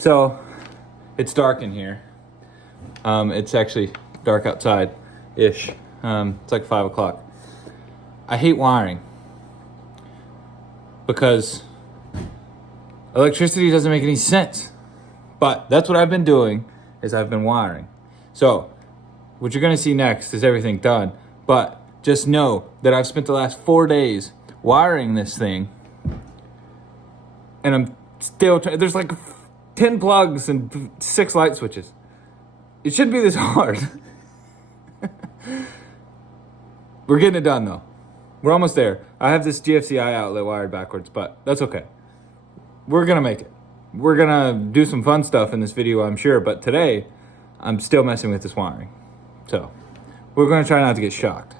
So it's dark in here. It's actually dark outside-ish. It's like 5 o'clock. I hate wiring because electricity doesn't make any sense. But that's what I've been doing, is I've been wiring. So what you're gonna see next is everything done. But just know that I've spent the last 4 days wiring this thing, and I'm still there's like 10 plugs and 6 light switches. It shouldn't be this hard. We're getting it done though. We're almost there. I have this GFCI outlet wired backwards, but that's okay. We're gonna make it. We're gonna do some fun stuff in this video, I'm sure, but today I'm still messing with this wiring. So we're gonna try not to get shocked.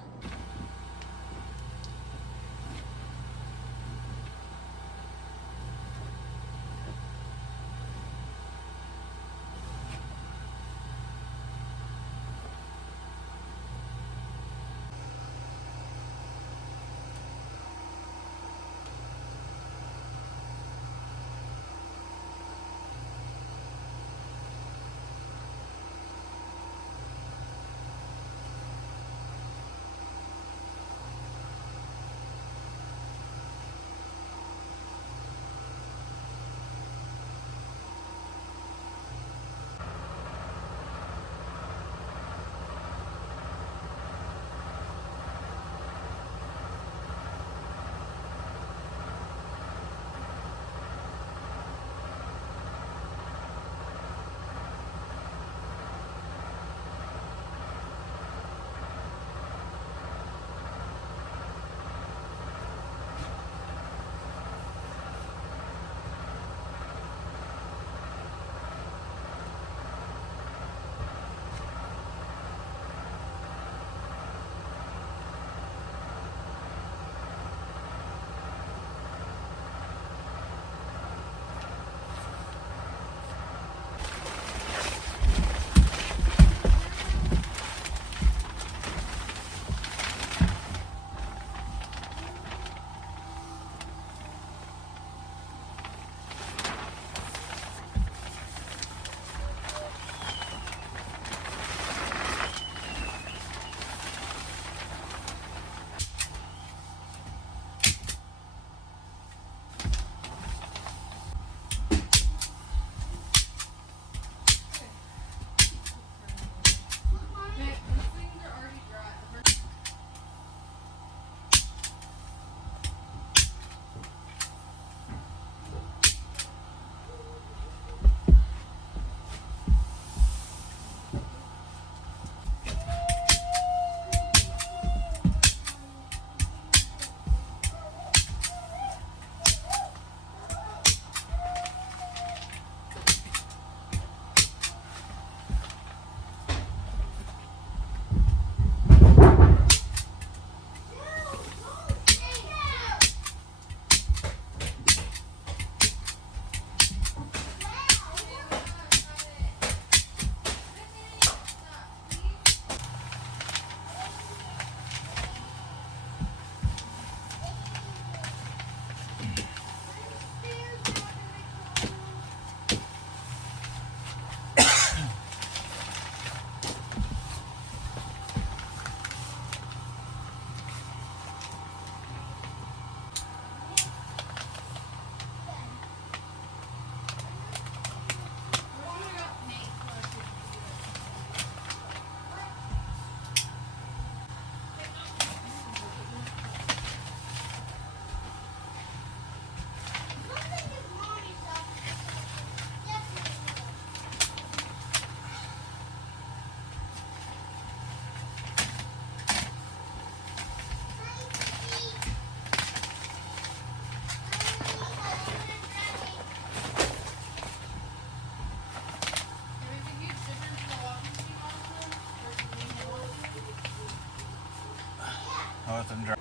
I'll let them dry.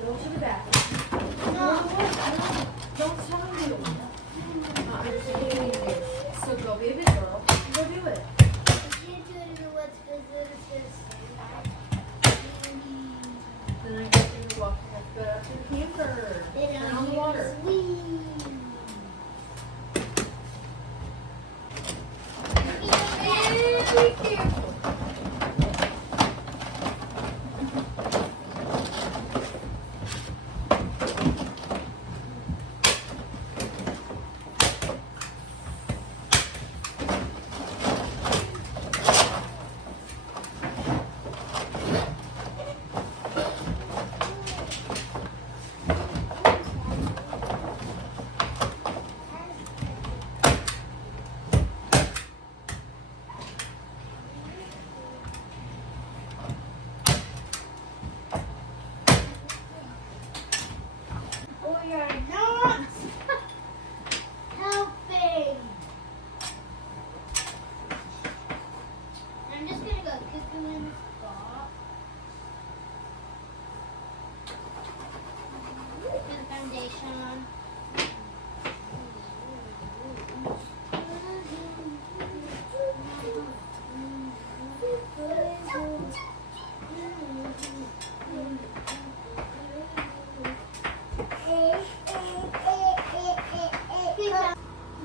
Go to the bathroom. No, don't tell me. So go be a good girl and go do it. very careful. We are not helping. I'm just gonna go cuckoo in the spot. Put the foundation.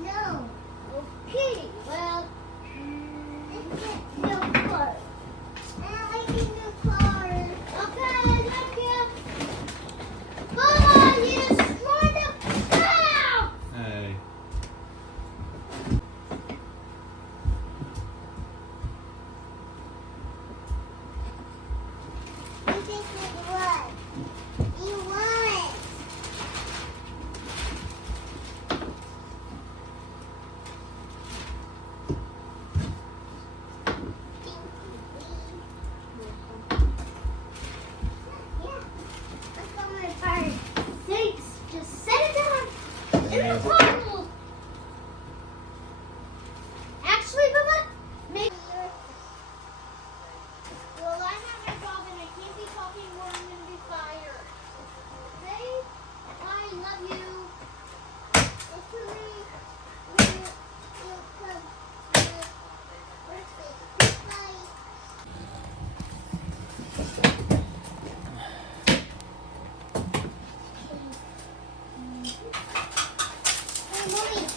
No. Okay. Well, no car. I like no car. Okay, thank you. Mama, you destroyed the house. Hey. You think it was? You won. Yeah, that's not my part. Thanks. Just set it down. In the bottle. Actually, Baba, maybe. Well, I'm having a problem. I can't be talking more. I'm gonna be fired. Okay? I love you. Hopefully, you'll come to the birthday. Goodbye. Hey, Mommy.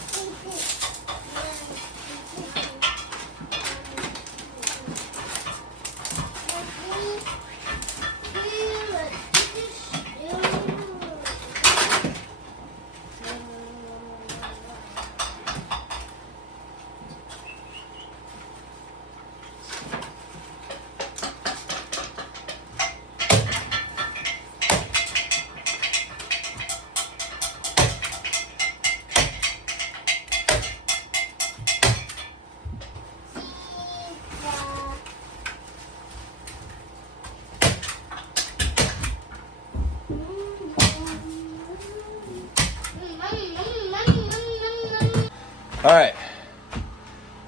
All right.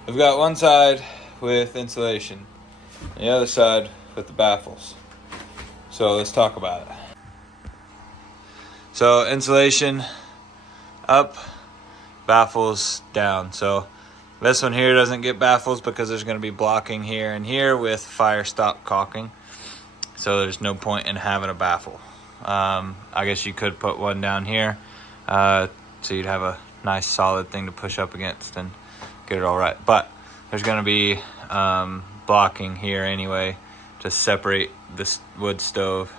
We've got one side with insulation, and the other side with the baffles. So let's talk about it. So insulation up, baffles down. So this one here doesn't get baffles because there's going to be blocking here and here with fire stop caulking. So there's no point in having a baffle. I guess you could put one down here, so you'd have a nice solid thing to push up against and get it all right. But there's going to be blocking here anyway to separate this wood stove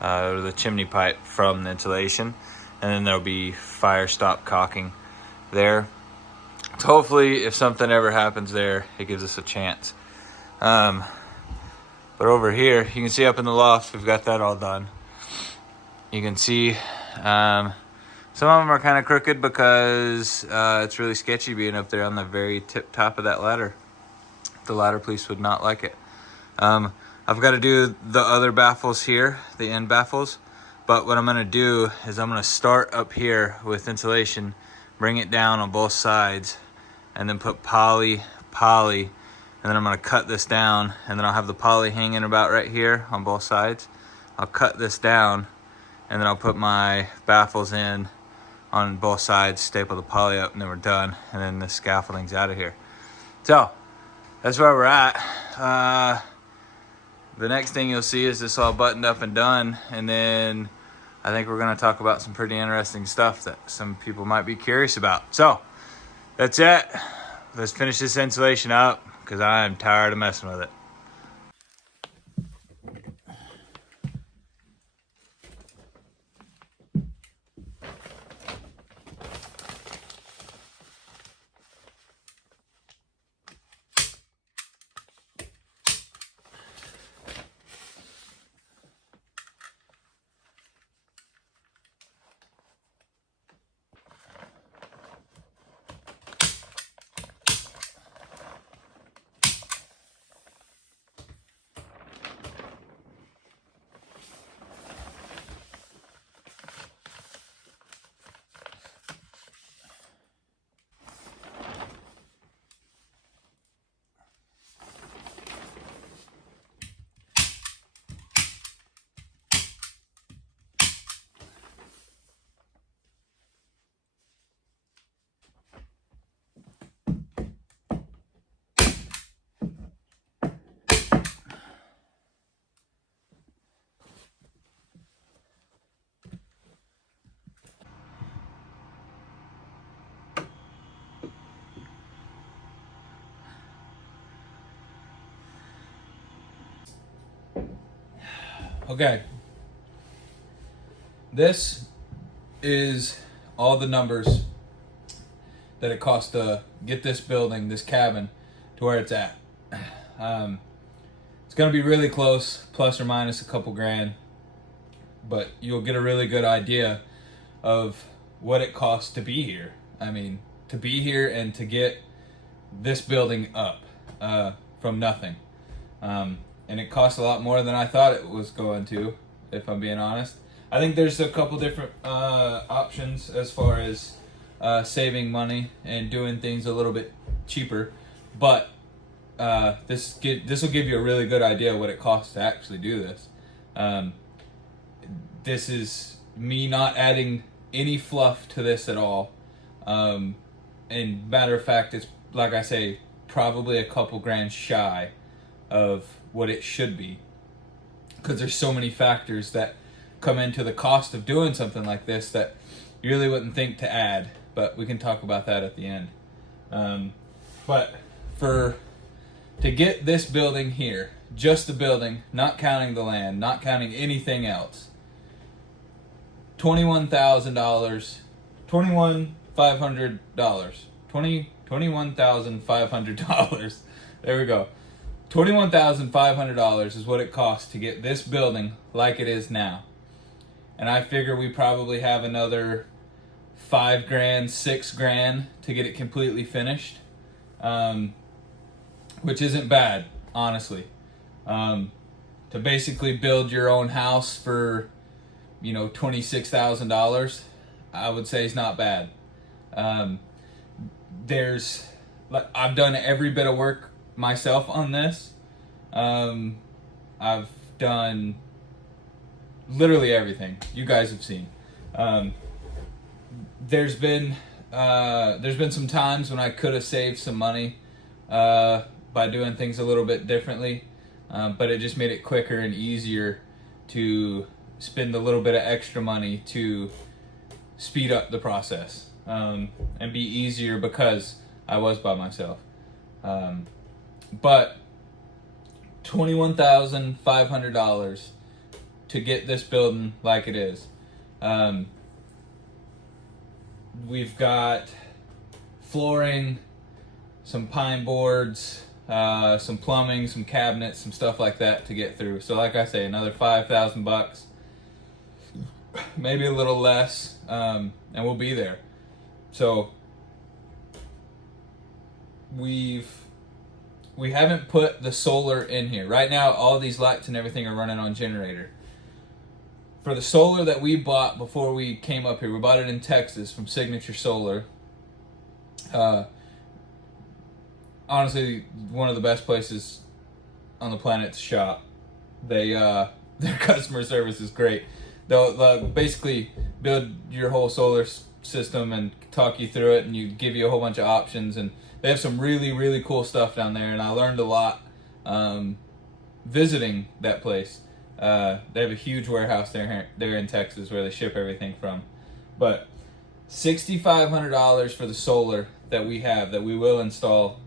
or the chimney pipe from the insulation, and then there'll be fire stop caulking there. So hopefully if something ever happens there, it gives us a chance. But over here, you can see up in the loft, we've got that all done. You can see some of them are kind of crooked because it's really sketchy being up there on the very tip top of that ladder. The ladder police would not like it. I've got to do the other baffles here, the end baffles. But what I'm going to do is I'm going to start up here with insulation, bring it down on both sides, and then put poly, and then I'm going to cut this down, and then I'll have the poly hanging about right here on both sides. I'll cut this down, and then I'll put my baffles in on both sides, staple the poly up, and then we're done, and then the scaffolding's out of here. So that's where we're at. The next thing you'll see is this all buttoned up and done, and then I think we're going to talk about some pretty interesting stuff that some people might be curious about. So that's it. Let's finish this insulation up, because I am tired of messing with it. Okay. This is all the numbers that it costs to get this building, this cabin, to where it's at. It's gonna be really close, plus or minus a couple grand, but you'll get a really good idea of what it costs to be here. I mean, to be here and to get this building up from nothing. And it costs a lot more than I thought it was going to, if I'm being honest. I think there's a couple different options as far as saving money and doing things a little bit cheaper, but this will give you a really good idea of what it costs to actually do this. This is me not adding any fluff to this at all. And matter of fact, it's, like I say, probably a couple grand shy of what it should be, because there's so many factors that come into the cost of doing something like this that you really wouldn't think to add, but we can talk about that at the end. But to get this building here, just the building, not counting the land, not counting anything else, $21,500, $21,500. There we go. $21,500 is what it costs to get this building like it is now. And I figure we probably have another $5 grand, $6 grand to get it completely finished, which isn't bad, honestly. To basically build your own house for, $26,000, I would say is not bad. I've done every bit of work myself on this. I've done literally everything you guys have seen. There's been some times when I could have saved some money by doing things a little bit differently, but it just made it quicker and easier to spend a little bit of extra money to speed up the process, and be easier because I was by myself. But $21,500 to get this building like it is. We've got flooring, some pine boards, some plumbing, some cabinets, some stuff like that to get through. So like I say, another $5,000, maybe a little less, and we'll be there. So we haven't put the solar in here. Right now, all these lights and everything are running on generator. For the solar that we bought before we came up here, we bought it in Texas from Signature Solar. Honestly, one of the best places on the planet to shop. Their customer service is great. They'll basically build your whole solar system and talk you through it, and you give you a whole bunch of options, and they have some really, really cool stuff down there, and I learned a lot visiting that place. They have a huge warehouse there in Texas where they ship everything from. But $6,500 for the solar that we have, that we will install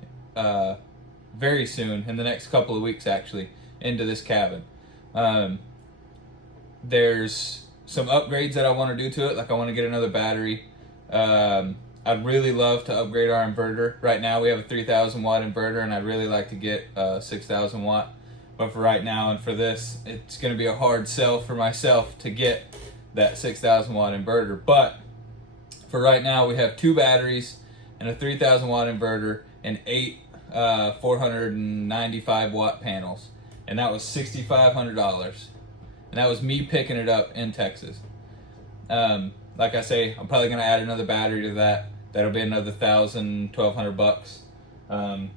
very soon, in the next couple of weeks actually, into this cabin. There's some upgrades that I want to do to it, like I want to get another battery. I'd really love to upgrade our inverter. Right now we have a 3,000 watt inverter, and I'd really like to get a 6,000 watt. But for right now and for this, it's going to be a hard sell for myself to get that 6,000 watt inverter. But for right now, we have 2 batteries and a 3,000 watt inverter and 8 495 watt panels. And that was $6,500. And that was me picking it up in Texas. Like I say, I'm probably going to add another battery to that. That'll be another $1,000, $1,200.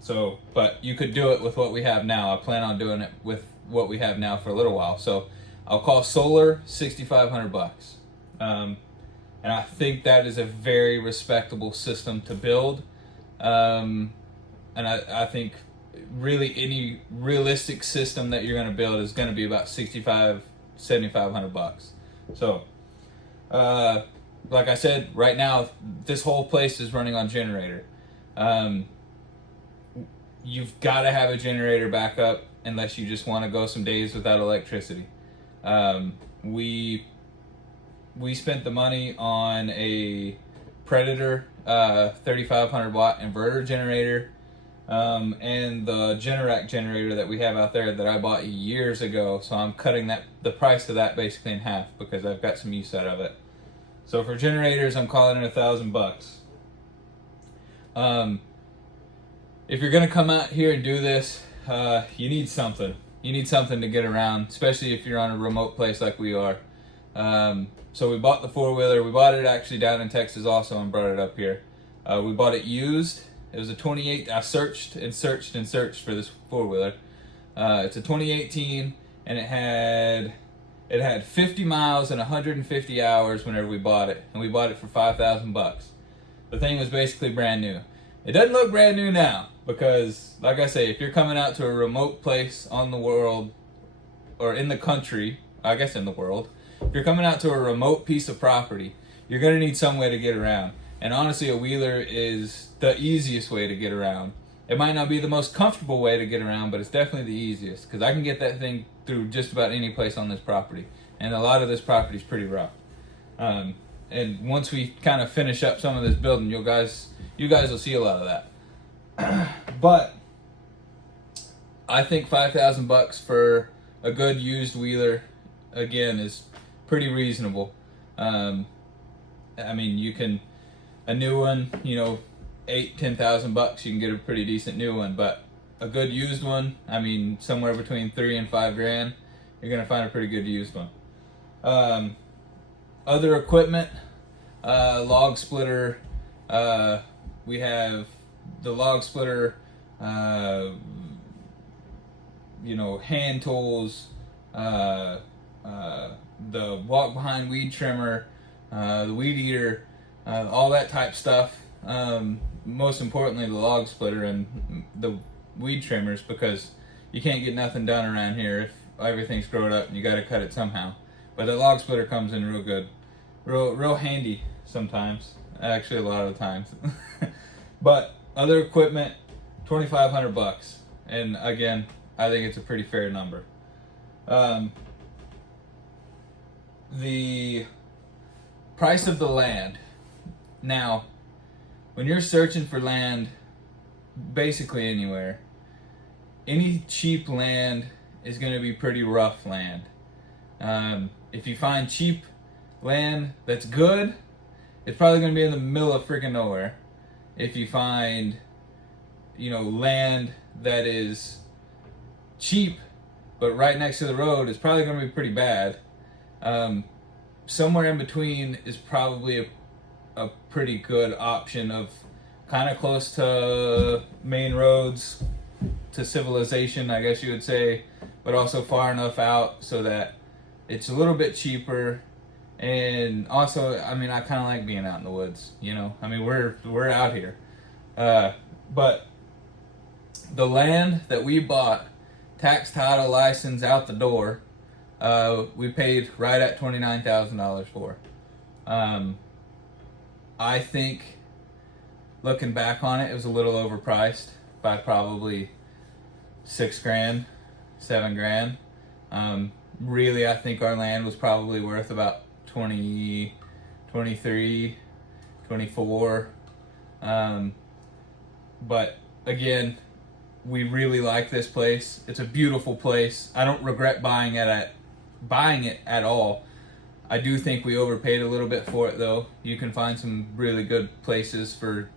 So, but you could do it with what we have now. I plan on doing it with what we have now for a little while. So I'll call solar $6,500. And I think that is a very respectable system to build. And I think really any realistic system that you're going to build is going to be about $7,500. So, like I said, right now, this whole place is running on generator. You've got to have a generator backup unless you just want to go some days without electricity. We spent the money on a Predator 3,500 watt inverter generator, and the Generac generator that we have out there that I bought years ago. So I'm cutting the price of that basically in half because I've got some use out of it. So for generators, I'm calling it $1,000. If you're gonna come out here and do this, you need something. You need something to get around, especially if you're on a remote place like we are. So we bought the 4-wheeler. We bought it actually down in Texas also and brought it up here. We bought it used. It was a 28. I searched and searched and searched for this 4-wheeler. It's a 2018, and it had 50 miles and 150 hours whenever we bought it, and we bought it for $5,000. The thing was basically brand new. It doesn't look brand new now because, like I say, if you're coming out to a remote place on the world or in the country, I guess in the world, if you're coming out to a remote piece of property, you're going to need some way to get around. And honestly, a wheeler is the easiest way to get around. It might not be the most comfortable way to get around, but it's definitely the easiest because I can get that thing through just about any place on this property. And a lot of this property is pretty rough. And once we kind of finish up some of this building, you guys will see a lot of that. But I think $5,000 for a good used wheeler, again, is pretty reasonable. I mean, you can, a new one, $8,000-$10,000, you can get a pretty decent new one. But a good used one, I mean, somewhere between $3,000 and $5,000, you're gonna find a pretty good used one. Other equipment, log splitter. We have the log splitter, hand tools, the walk behind weed trimmer, the weed eater, all that type stuff. Most importantly, the log splitter and the weed trimmers, because you can't get nothing done around here if everything's grown up and you got to cut it somehow. But the log splitter comes in real good, real handy sometimes. Actually, a lot of the times. But other equipment, $2,500, and again, I think it's a pretty fair number. The price of the land. Now, when you're searching for land, basically anywhere, any cheap land is going to be pretty rough land. If you find cheap land that's good, it's probably going to be in the middle of freaking nowhere. If you find, land that is cheap but right next to the road, it's probably going to be pretty bad. Somewhere in between is probably a pretty good option, of kind of close to main roads, to civilization, I guess you would say, but also far enough out so that it's a little bit cheaper. And also, I mean, I kind of like being out in the woods, I mean, we're out here. But the land that we bought, tax, title, license, out the door, we paid right at $29,000 for. I think, looking back on it, it was a little overpriced. by probably 6 grand, 7 grand. Really, I think our land was probably worth about 20, 23, 24. But again, we really like this place. It's a beautiful place. I don't regret buying it at all. I do think we overpaid a little bit for it though. You can find some really good places for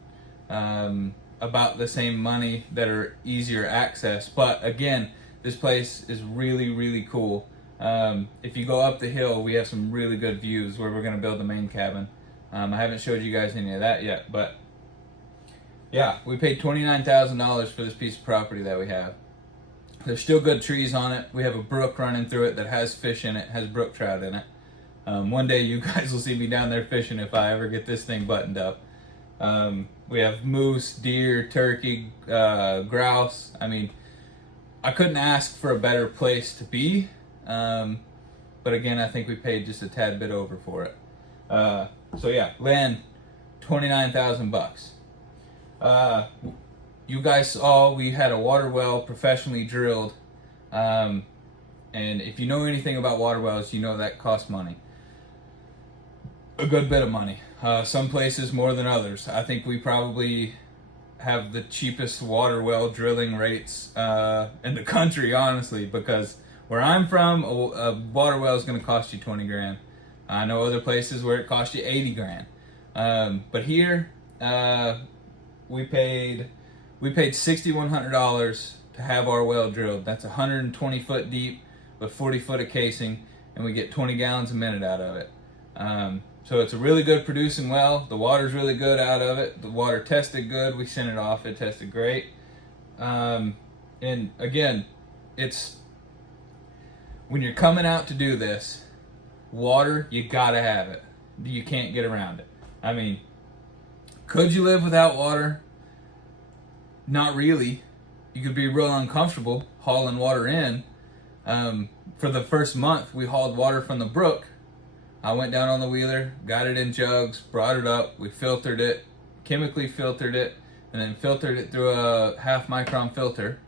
about the same money that are easier access. But again, this place is really, really cool. If you go up the hill, we have some really good views where we're gonna build the main cabin. I haven't showed you guys any of that yet, but yeah, we paid $29,000 for this piece of property that we have. There's still good trees on it. We have a brook running through it that has fish in it, has brook trout in it. One day you guys will see me down there fishing if I ever get this thing buttoned up. We have moose, deer, turkey, grouse. I mean, I couldn't ask for a better place to be. But again, I think we paid just a tad bit over for it. So yeah, land, $29,000. You guys saw we had a water well professionally drilled. And if you know anything about water wells, you know that costs money. A good bit of money. Some places more than others. I think we probably have the cheapest water well drilling rates in the country, honestly, because where I'm from, a water well is going to cost you 20 grand. I know other places where it costs you 80 grand. But here, we paid $6,100 to have our well drilled. That's 120 foot deep with 40 foot of casing, and we get 20 gallons a minute out of it. So it's a really good producing well. The water's really good out of it. The water tested good. We sent it off. It tested great. And again, it's when you're coming out to do this, water, you gotta have it. You can't get around it. I mean, could you live without water? Not really. You could be real uncomfortable hauling water in. For the first month, we hauled water from the brook. I went down on the wheeler, got it in jugs, brought it up, we filtered it, chemically filtered it, and then filtered it through a 0.5 micron filter.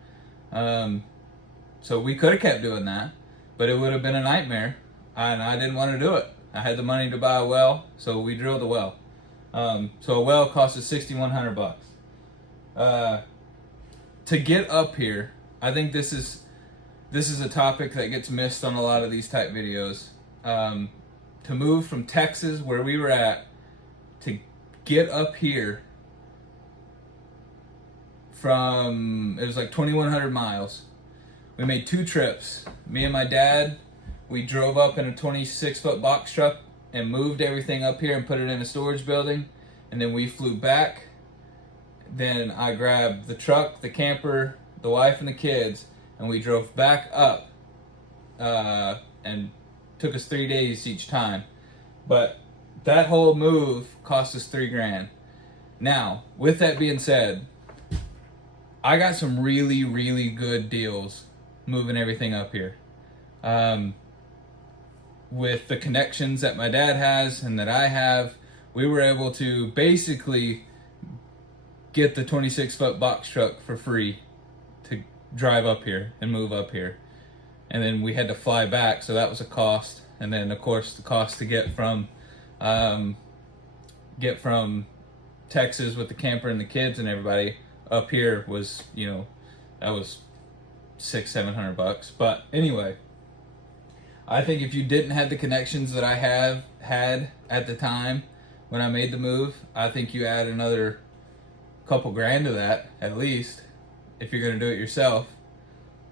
So we could have kept doing that, but it would have been a nightmare, and I didn't want to do it. I had the money to buy a well, so we drilled a well. So a well cost us $6,100. To get up here, I think this is a topic that gets missed on a lot of these type videos. To move from Texas, where we were at, to get up here from, it was like 2,100 miles. We made 2 trips. Me and my dad, we drove up in a 26 foot box truck and moved everything up here and put it in a storage building. And then we flew back. Then I grabbed the truck, the camper, the wife and the kids, and we drove back up. And took us 3 days each time. But that whole move cost us 3 grand. Now, with that being said, I got some really, really good deals moving everything up here. With the connections that my dad has and that I have, we were able to basically get the 26 foot box truck for free to drive up here and move up here. And then we had to fly back, so that was a cost. And then of course the cost to get from Texas with the camper and the kids and everybody up here was, that was $600-700. But anyway, I think if you didn't have the connections that I had at the time when I made the move, I think you add another couple grand to that at least if you're gonna do it yourself.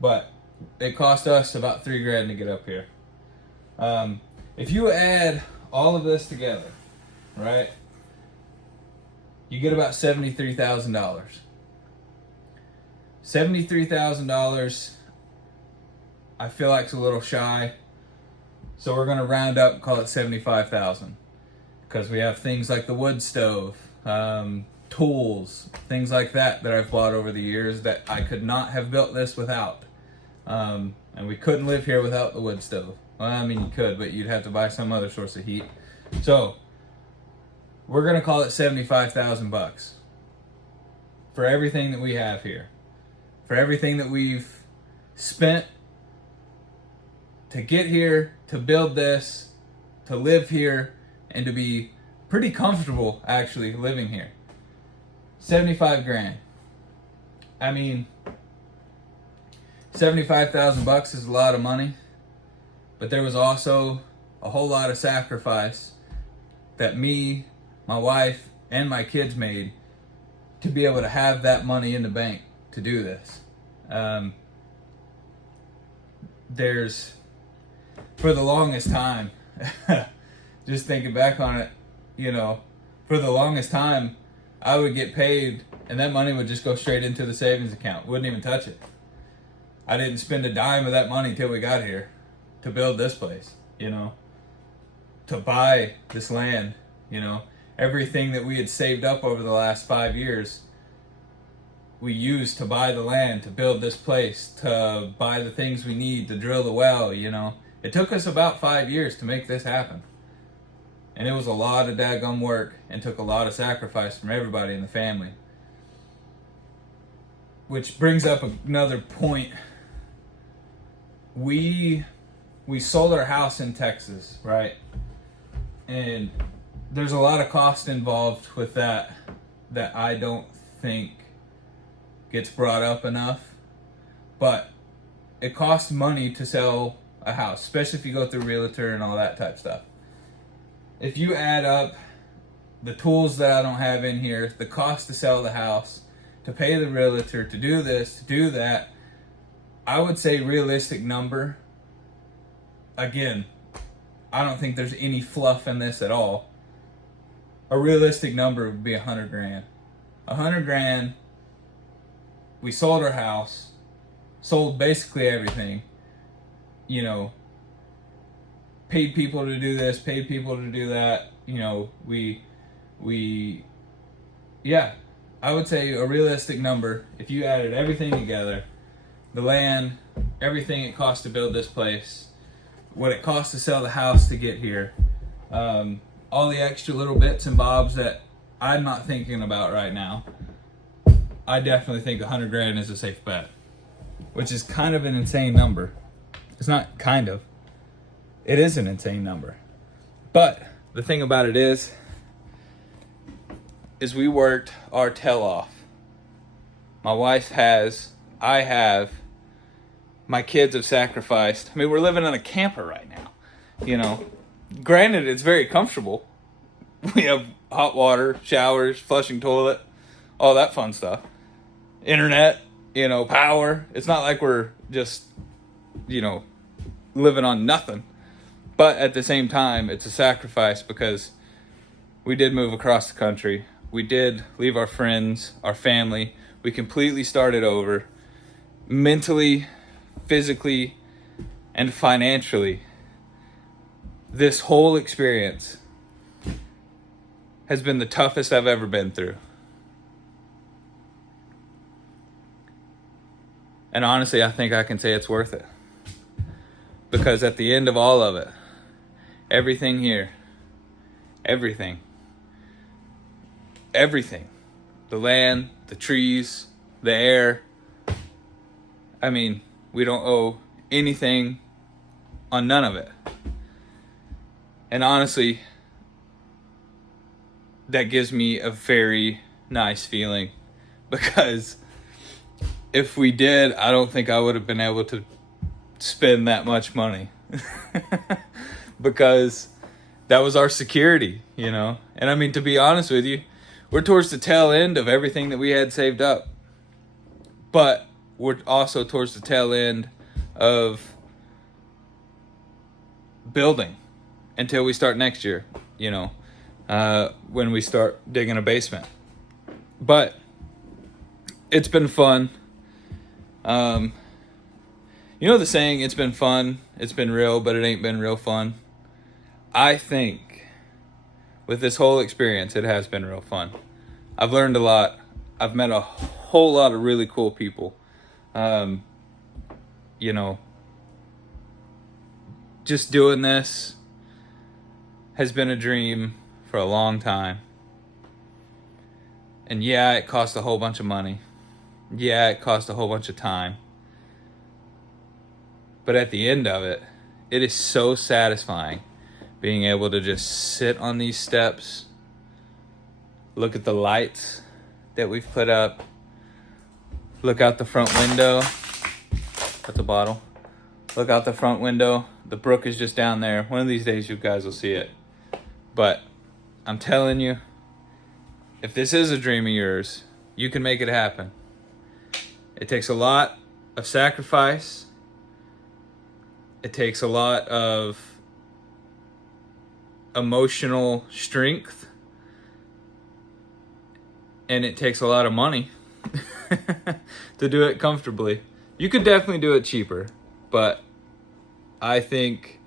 But it cost us about 3 grand to get up here. If you add all of this together, right, you get about $73,000. $73,000, I feel like it's a little shy. So we're gonna round up and call it 75,000 because we have things like the wood stove, tools, things like that I've bought over the years that I could not have built this without. And we couldn't live here without the wood stove. Well, I mean, you could, but you'd have to buy some other source of heat. So we're gonna call it $75,000 for everything that we have here. for everything that we've spent to get here, to build this, to live here, and to be pretty comfortable actually living here. 75 grand. I mean, 75,000 bucks is a lot of money, but there was also a whole lot of sacrifice that me, my wife, and my kids made to be able to have that money in the bank to do this. There's, for the longest time, just thinking back on it, you know, for the longest time, I would get paid and that money would just go straight into the savings account. Wouldn't even touch it. I didn't spend a dime of that money till we got here to build this place, you know, to buy this land, you know. Everything that we had saved up over the last 5 years, we used to buy the land, to build this place, to buy the things we need, to drill the well, you know. It took us about 5 years to make this happen. And it was a lot of daggum work and took a lot of sacrifice from everybody in the family. Which brings up another point. We sold our house in Texas, right? And there's a lot of cost involved with that I don't think gets brought up enough. But it costs money to sell a house, especially if you go through realtor and all that type stuff. If you add up the tools that I don't have in here, the cost to sell the house, to pay the realtor, to do this, to do that, I would say realistic number. Again, I don't think there's any fluff in this at all. A realistic number would be 100 grand. 100 grand, we sold our house, sold basically everything, you know, paid people to do this, paid people to do that, you know, yeah, I would say a realistic number, if you added everything together, the land, everything it cost to build this place, what it cost to sell the house to get here, all the extra little bits and bobs that I'm not thinking about right now, I definitely think 100 grand is a safe bet, which is kind of an insane number. It's not kind of. It is an insane number. But the thing about it is we worked our tail off. My wife has, I have, my kids have sacrificed. I mean, we're living in a camper right now, you know. Granted, it's very comfortable. We have hot water, showers, flushing toilet, all that fun stuff. Internet, you know, power. It's not like we're just, you know, living on nothing. But at the same time, it's a sacrifice because we did move across the country. We did leave our friends, our family. We completely started over. Mentally, physically, and financially. This whole experience has been the toughest I've ever been through. And honestly, I think I can say it's worth it. Because at the end of all of it, everything here, everything, the land, the trees, the air, I mean, we don't owe anything on none of it. And honestly, that gives me a very nice feeling, because if we did, I don't think I would have been able to spend that much money because that was our security, you know. And I mean, to be honest with you, we're towards the tail end of everything that we had saved up, but we're also towards the tail end of building until we start next year, you know, when we start digging a basement. But it's been fun. You know the saying, it's been fun, it's been real, but it ain't been real fun? I think with this whole experience, it has been real fun. I've learned a lot. I've met a whole lot of really cool people. You know, just doing this has been a dream for a long time. And yeah, it cost a whole bunch of money. Yeah, it cost a whole bunch of time. But at the end of it, it is so satisfying being able to just sit on these steps, look at the lights that we've put up, look out the front window. That's a bottle. Look out the front window. The brook is just down there. One of these days you guys will see it. But I'm telling you, if this is a dream of yours, you can make it happen. It takes a lot of sacrifice. It takes a lot of emotional strength. And it takes a lot of money to do it comfortably. You could definitely do it cheaper, but I think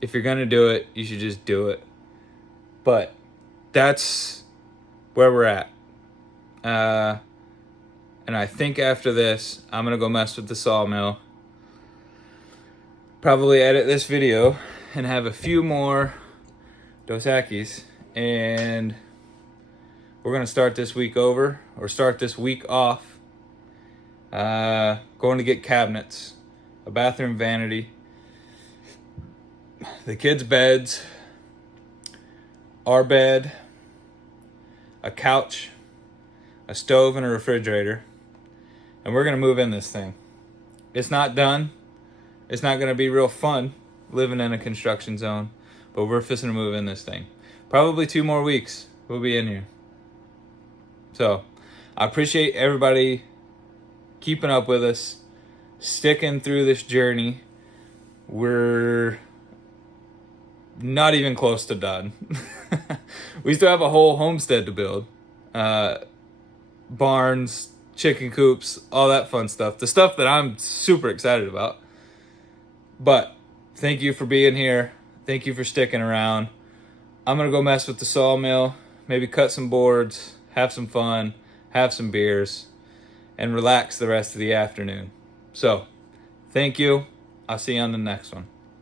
if you're gonna do it, you should just do it. But that's where we're at. And I think after this, I'm gonna go mess with the sawmill. Probably edit this video and have a few more Dos Equis, and we're gonna start this week over, or start this week off. Going to get cabinets, a bathroom vanity, the kids' beds, our bed, a couch, a stove, and a refrigerator. And we're gonna move in this thing. It's not done. It's not gonna be real fun living in a construction zone, but we're fixing to move in this thing. Probably 2 more weeks, we'll be in here. So, I appreciate everybody keeping up with us, sticking through this journey. We're not even close to done. We still have a whole homestead to build. Barns, chicken coops, all that fun stuff. The stuff that I'm super excited about. But thank you for being here. Thank you for sticking around. I'm gonna go mess with the sawmill, maybe cut some boards, have some fun, have some beers, and relax the rest of the afternoon. So, thank you. I'll see you on the next one.